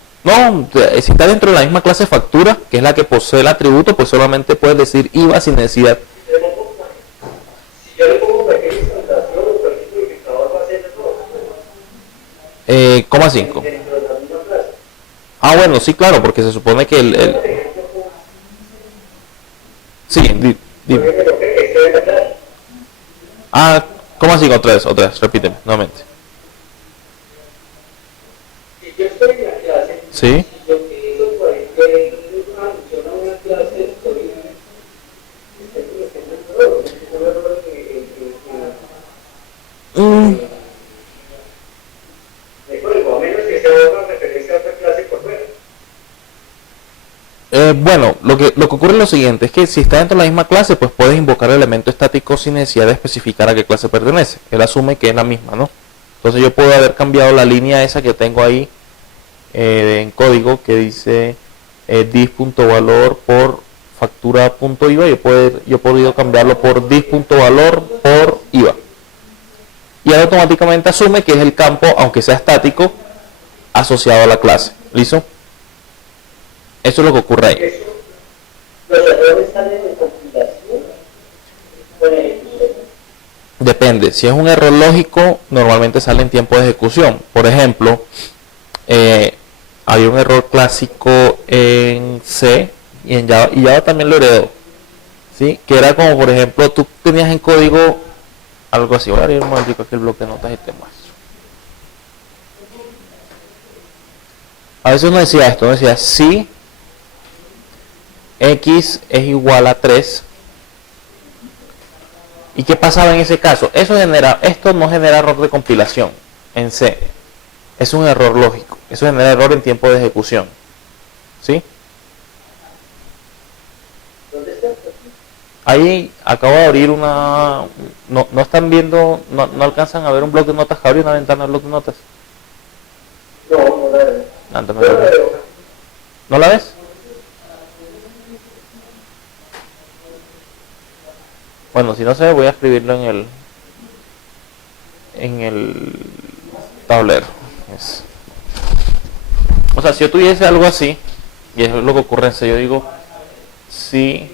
si está dentro de la misma clase factura, que es la que posee el atributo, pues solamente puedes decir IVA sin necesidad. Si yo le pongo cualquier instalación o cualquier modificador, va a ser todo. ¿Cómo así? Dentro de la misma clase. Bueno, sí, claro, porque se supone que sí, ¿cómo así? Otra vez, repíteme, nuevamente. Si yo estoy en la clase, Sí. si yo utilizo cualquier función a una clase, estoy de código, a menos que sea una referencia a otra clase por fuera. Bueno, lo que ocurre es lo siguiente, es que si está dentro de la misma clase, pues puedes invocar el elemento estático sin necesidad de especificar a qué clase pertenece. Él asume que es la misma, ¿no? Entonces yo puedo haber cambiado la línea esa que tengo ahí en código que dice dis.valor por factura.iva. Yo he podido cambiarlo por dis.valor por IVA. Y él automáticamente asume que es el campo, aunque sea estático, asociado a la clase. ¿Listo? Eso es lo que ocurre ahí. ¿Los errores salen en compilación o en ejecución? Depende. Si es un error lógico, normalmente sale en tiempo de ejecución. Por ejemplo, había un error clásico en C y en Java, y Java también lo heredó, ¿sí? Que era como, por ejemplo, tú tenías en código algo así. Voy a abrir un momentico aquí el bloque de notas y te muestro. A veces uno decía esto, uno decía si x es igual a 3, ¿Y qué pasaba en ese caso? Esto no genera error de compilación en C. Es un error lógico. Eso genera error en tiempo de ejecución. ¿Sí? Ahí acabo de abrir una... No están viendo, no alcanzan a ver un bloc de notas. Abrí una ventana de bloc de notas. ¿No la ves? Bueno, si no se ve, voy a escribirlo en el tablero. O sea, si yo tuviese algo así, y eso es lo que ocurre en C, yo digo, si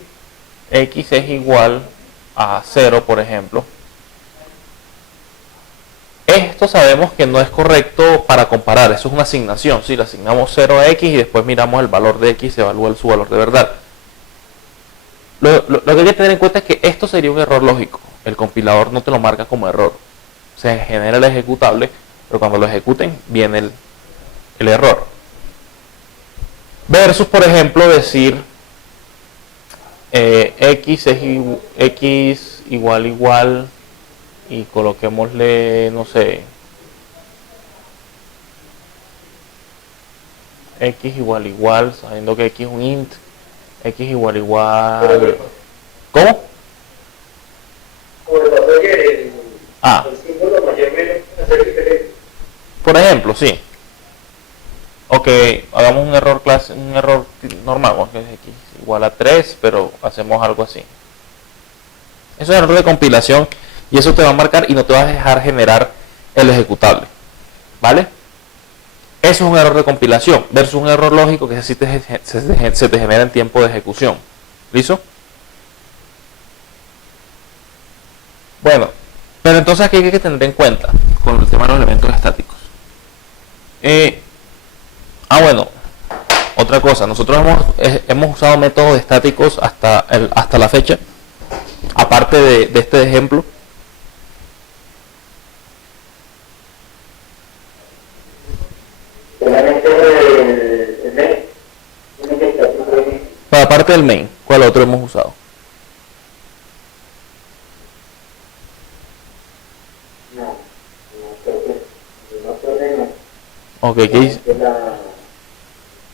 X es igual a 0, por ejemplo, esto sabemos que no es correcto para comparar, eso es una asignación, si le asignamos 0 a X y después miramos el valor de X y se evalúa su valor de verdad. Lo que hay que tener en cuenta es que esto sería un error lógico, el compilador no te lo marca como error, se genera el ejecutable, pero cuando lo ejecuten viene el error. Versus, por ejemplo, decir X igual y coloquémosle, no sé, X igual, sabiendo que X es un int, X igual. ¿Cómo? El símbolo mayormente hacer diferente. Por ejemplo, sí. Ok, hagamos un error normal, que es X igual a 3, pero hacemos algo así. Eso es error de compilación y eso te va a marcar y no te va a dejar generar el ejecutable. ¿Vale? Eso es un error de compilación versus un error lógico que se te genera en tiempo de ejecución. ¿Listo? Bueno, pero entonces aquí hay que tener en cuenta con el tema de los elementos estáticos. Bueno, otra cosa, nosotros hemos usado métodos estáticos hasta la fecha, aparte de este ejemplo. Pero aparte del main, ¿cuál otro hemos usado? Ok, ¿qué dice?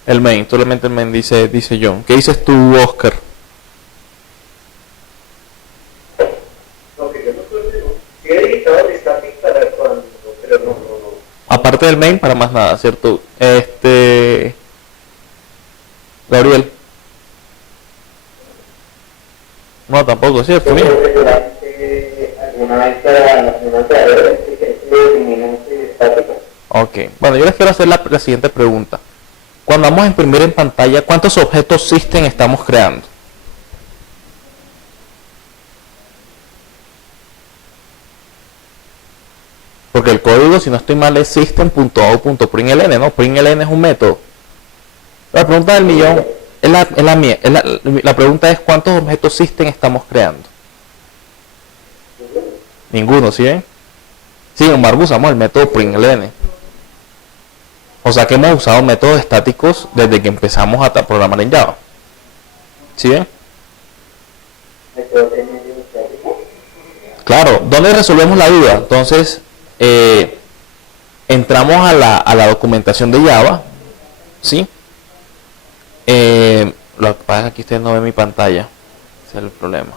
El main, solamente el main dice John. ¿Qué dices tú, Oscar? Aparte del main, para más nada, ¿cierto? Gabriel. No, tampoco, ¿cierto? Mira. Ok, bueno, yo les quiero hacer la siguiente pregunta. Cuando vamos a imprimir en pantalla, ¿cuántos objetos system estamos creando? Porque el código, si no estoy mal, es system.out.println, ¿no? Println es un método. La pregunta del millón es la mía. La pregunta es ¿cuántos objetos system estamos creando? Ninguno, ¿sí ven? Sin embargo, usamos el método println. O sea que hemos usado métodos estáticos desde que empezamos a programar en Java. ¿Sí ven? Claro, ¿dónde resolvemos la duda? Entonces, entramos a la documentación de Java, ¿sí? Lo que pasa es que aquí ustedes no ven mi pantalla, ese es el problema.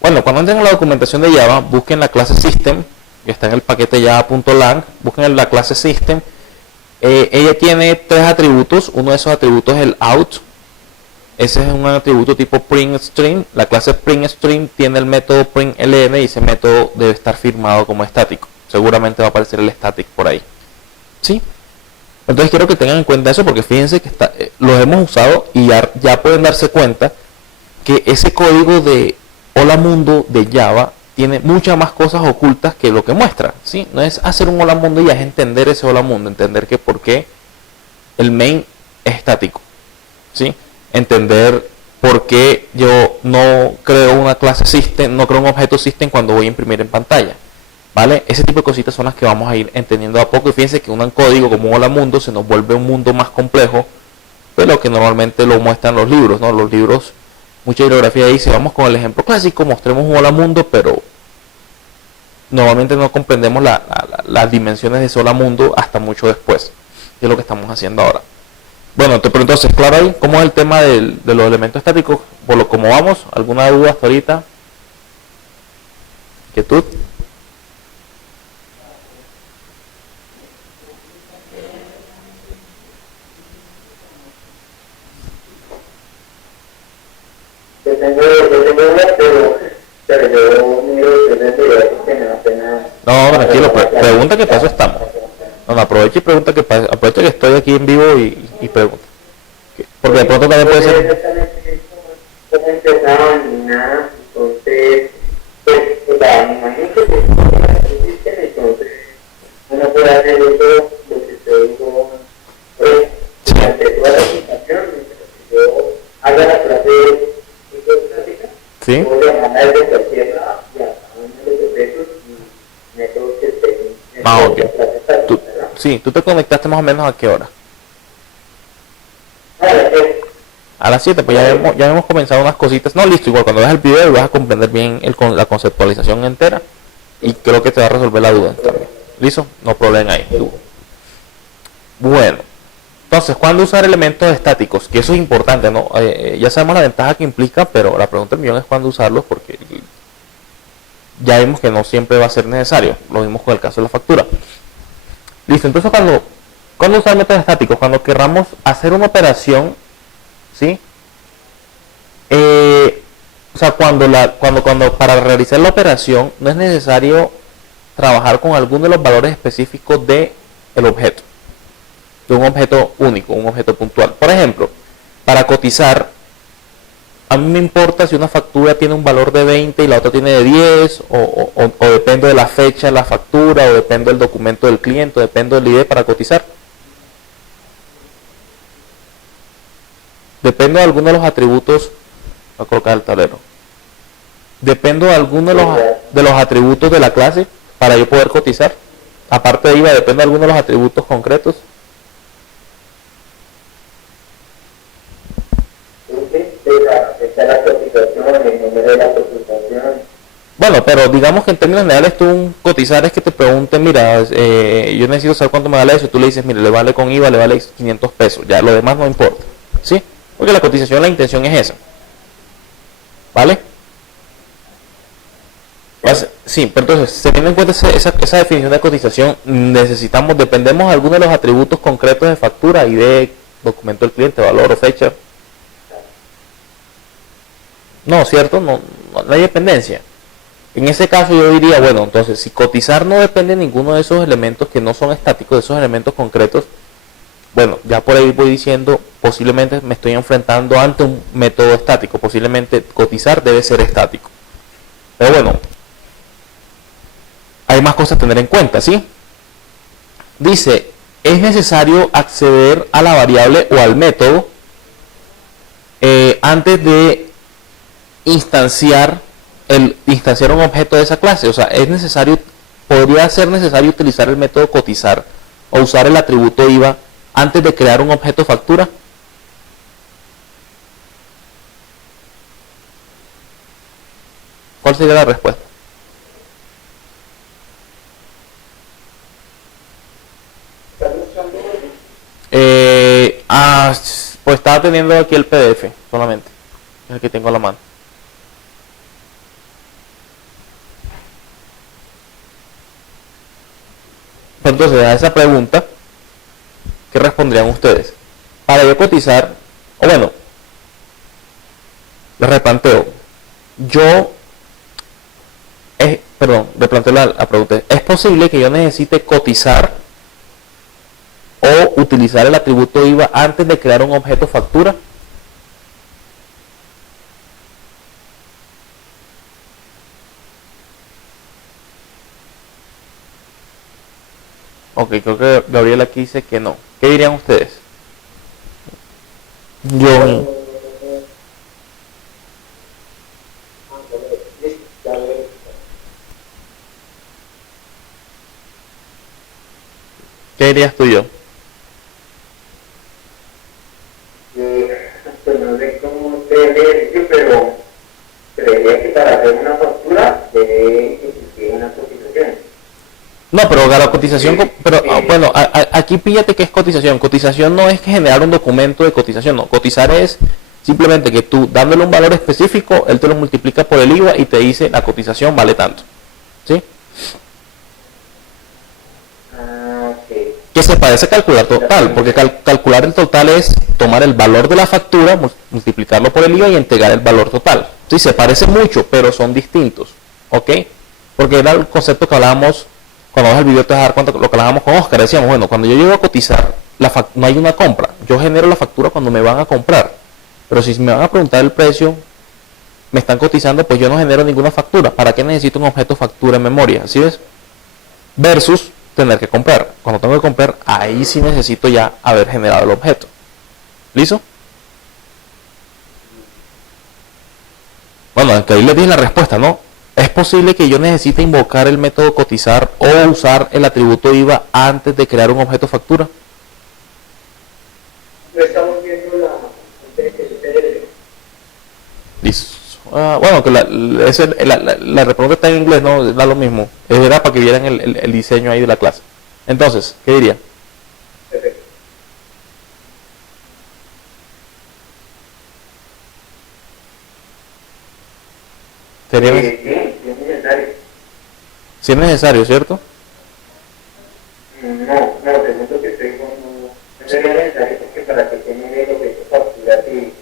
Bueno, cuando entren a la documentación de Java, busquen la clase system, que está en el paquete java.lang, busquen la clase system. Ella tiene 3 atributos, uno de esos atributos es el out. Ese es un atributo tipo printString. La clase printString tiene el método println y ese método debe estar firmado como estático. Seguramente va a aparecer el static por ahí. ¿Sí? Entonces quiero que tengan en cuenta eso porque fíjense que los hemos usado y ya pueden darse cuenta que ese código de Hola Mundo de Java tiene muchas más cosas ocultas que lo que muestra. ¿Sí? No es hacer un Hola Mundo y ya es entender ese Hola Mundo, entender que por qué el main es estático. ¿Sí? Entender por qué yo no creo una clase system, no creo un objeto system cuando voy a imprimir en pantalla. ¿Vale? Ese tipo de cositas son las que vamos a ir entendiendo a poco. Y fíjense que un código como Hola Mundo se nos vuelve un mundo más complejo de lo que normalmente lo muestran los libros, ¿no? Los libros mucha bibliografía ahí. Si vamos con el ejemplo clásico, mostremos un hola mundo, pero normalmente no comprendemos las dimensiones de ese hola mundo hasta mucho después, que es lo que estamos haciendo ahora. Bueno, pero entonces, claro ahí, ¿cómo es el tema de los elementos estáticos? Por lo como vamos, ¿alguna duda hasta ahorita? ¿Inquietud? No, tranquilo, pregunta que paso estamos. No, aprovecha y pregunta que paso. Aprovecha que estoy aquí en vivo y pregunta. Porque de pronto también puede ser... ¿Cómo empezaban ni nada? Entonces, pues, o sea, me imagino que existen, entonces uno puede hacer eso, lo que te digo, pues, durante toda la presentación, mientras que yo haga la clase de práctica, ¿sí? Voy a llamar desde cualquier lado y a cada uno de los objetos y métodos que estén en ok. la clase práctica, ¿verdad? Sí, ¿tú te conectaste más o menos a qué hora? A las 7, pues ya hemos comenzado unas cositas. No, listo, igual cuando veas el video vas a comprender bien la conceptualización entera y creo que te va a resolver la duda también. ¿Listo? No problema ahí. Bueno, entonces, ¿cuándo usar elementos estáticos? Que eso es importante, ¿no? Ya sabemos la ventaja que implica, pero la pregunta del millón es cuándo usarlos, porque ya vimos que no siempre va a ser necesario. Lo mismo con el caso de la factura. Listo, entonces ¿cuándo usar métodos estáticos? Cuando querramos hacer una operación, ¿sí? O sea, cuando para realizar la operación no es necesario trabajar con alguno de los valores específicos del objeto, de un objeto único, un objeto puntual. Por ejemplo, para cotizar, a mí me importa si una factura tiene un valor de 20 y la otra tiene de 10, o depende de la fecha de la factura, o depende del documento del cliente, o depende del ID para cotizar. Depende de alguno de los atributos, voy a colocar el tablero. Depende de alguno de los atributos de la clase para yo poder cotizar. Aparte de IVA, depende de alguno de los atributos concretos. Bueno, pero digamos que en términos generales tú cotizar es que te pregunten, mira, yo necesito saber cuánto me vale eso, y tú le dices, mire, le vale con IVA, le vale 500 pesos, ya lo demás no importa, ¿sí? Porque la cotización, la intención es esa, ¿vale? Sí, pero entonces, teniendo en cuenta esa definición de cotización, dependemos de algunos de los atributos concretos de factura, ID, documento del cliente, valor o fecha. No, ¿cierto? No hay dependencia. En ese caso yo diría, bueno, entonces si cotizar no depende de ninguno de esos elementos que no son estáticos, de esos elementos concretos, bueno, ya por ahí voy diciendo, posiblemente me estoy enfrentando ante un método estático, posiblemente cotizar debe ser estático. Pero bueno, hay más cosas a tener en cuenta, ¿sí? Dice, es necesario acceder a la variable o al método antes de instanciar un objeto de esa clase. O sea, podría ser necesario utilizar el método cotizar o usar el atributo IVA antes de crear un objeto factura. ¿Cuál sería la respuesta? Pues estaba teniendo aquí el PDF solamente, el que tengo a la mano. Entonces, a esa pregunta, ¿qué responderían ustedes? Para yo cotizar, o bueno, les replanteo. Replanteo la pregunta. ¿Es posible que yo necesite cotizar o utilizar el atributo IVA antes de crear un objeto factura? Ok, creo que Gabriel aquí dice que no. ¿Qué dirían ustedes? Yo... ¿Qué dirías tú, yo? Pues no sé cómo ustedes, pero creería que para hacer una factura debe existir una cotización. No, pero la cotización, pero bueno, aquí píllate que es cotización. Cotización no es que generar un documento de cotización, no. Cotizar es simplemente que tú, dándole un valor específico, él te lo multiplica por el IVA y te dice la cotización vale tanto. ¿Sí? Que se parece a calcular total, porque calcular el total es tomar el valor de la factura, multiplicarlo por el IVA y entregar el valor total. Sí, se parece mucho, pero son distintos. ¿Ok? Porque era el concepto que hablábamos, cuando vas al video te vas a dar cuenta de lo que hablábamos con Oscar. Decíamos, bueno, cuando yo llego a cotizar, no hay una compra. Yo genero la factura cuando me van a comprar. Pero si me van a preguntar el precio, me están cotizando, pues yo no genero ninguna factura. ¿Para qué necesito un objeto factura en memoria? ¿Así ves? Versus tener que comprar. Cuando tengo que comprar, ahí sí necesito ya haber generado el objeto. ¿Listo? Bueno, aunque ahí les di la respuesta, ¿no? Es posible que yo necesite invocar el método cotizar o usar el atributo IVA antes de crear un objeto factura. No estamos viendo la bueno, que la pregunta está en inglés, no da lo mismo. Era para que vieran el diseño ahí de la clase. Entonces, ¿qué diría? Perfecto. Sería Sí, es necesario. si es necesario, ¿cierto? No, pregunto que estoy con... No sería necesario porque para que genere lo que es factura si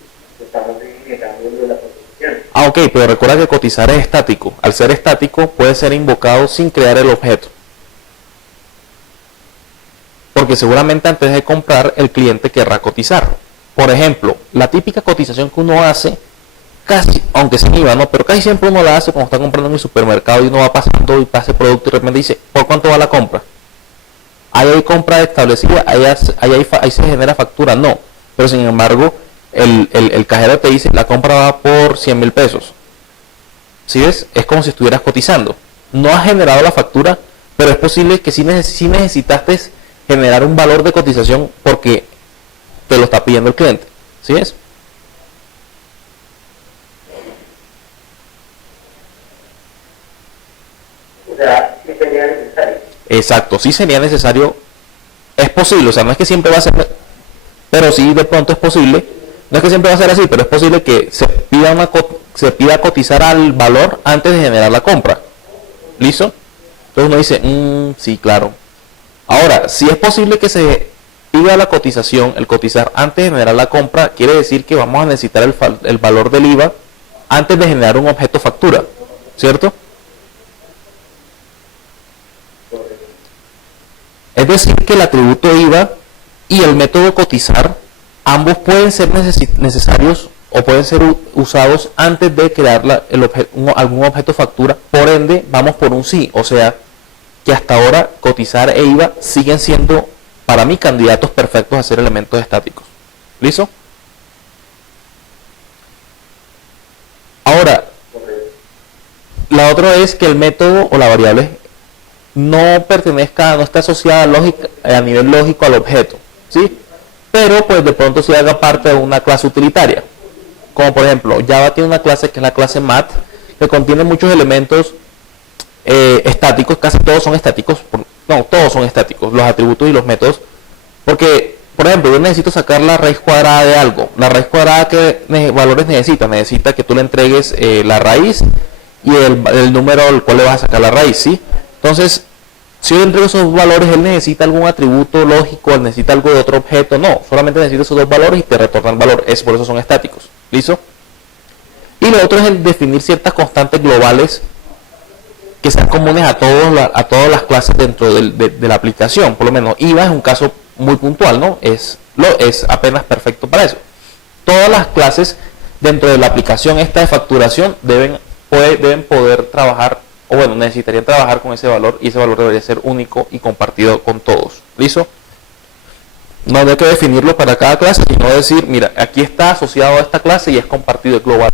estamos generando la cotización. Ah, ok, pero recuerda que cotizar es estático. Al ser estático puede ser invocado sin crear el objeto. Porque seguramente antes de comprar el cliente querrá cotizar. Por ejemplo, la típica cotización que uno hace, casi, aunque sin IVA, ¿no? Pero casi siempre uno la hace cuando está comprando en el supermercado y uno va pasando y pasa el producto y de repente dice, ¿por cuánto va la compra? Ahí hay compra establecida, ahí se genera factura, no. Pero sin embargo, el cajero te dice, la compra va por 100.000 pesos. ¿Sí ves? Es como si estuvieras cotizando. No has generado la factura, pero es posible que sí necesitaste generar un valor de cotización porque te lo está pidiendo el cliente. ¿Sí ves? O sea, sí sería necesario. Exacto, sí sería necesario. Es posible, o sea, no es que siempre va a ser, pero sí de pronto es posible. No es que siempre va a ser así, pero es posible que se pida cotizar al valor antes de generar la compra. ¿Listo? Entonces uno dice, sí, claro. Ahora, si es posible que se pida la cotización, el cotizar antes de generar la compra, quiere decir que vamos a necesitar el valor del IVA antes de generar un objeto factura, ¿cierto? Es decir, que el atributo IVA y el método cotizar, ambos pueden ser necesarios o pueden ser usados antes de crear algún objeto factura. Por ende, vamos por un sí. O sea, que hasta ahora cotizar e IVA siguen siendo para mí candidatos perfectos a ser elementos estáticos. ¿Listo? Ahora, la otra es que el método o la variable no esté asociada a nivel lógico al objeto, ¿sí? Pero pues de pronto sí haga parte de una clase utilitaria. Como por ejemplo, Java tiene una clase que es la clase math, que contiene muchos elementos estáticos, casi todos son estáticos, todos son estáticos, los atributos y los métodos, porque, por ejemplo, yo necesito sacar la raíz cuadrada de algo. La raíz cuadrada, ¿qué valores necesita que tú le entregues la raíz y el número al cual le vas a sacar la raíz, ¿sí? Entonces, si yo le entrego esos valores, él necesita algún atributo lógico, él necesita algo de otro objeto, no, solamente necesita esos dos valores y te retorna el valor, por eso son estáticos, ¿listo? Y lo otro es el definir ciertas constantes globales que sean comunes a todas las clases dentro de la aplicación. Por lo menos IVA es un caso muy puntual, ¿no? Es apenas perfecto para eso. Todas las clases dentro de la aplicación esta de facturación deben poder trabajar, o bueno, necesitarían trabajar con ese valor, y ese valor debería ser único y compartido con todos. ¿Listo? No hay que definirlo para cada clase, sino decir, mira, aquí está asociado a esta clase y es compartido global.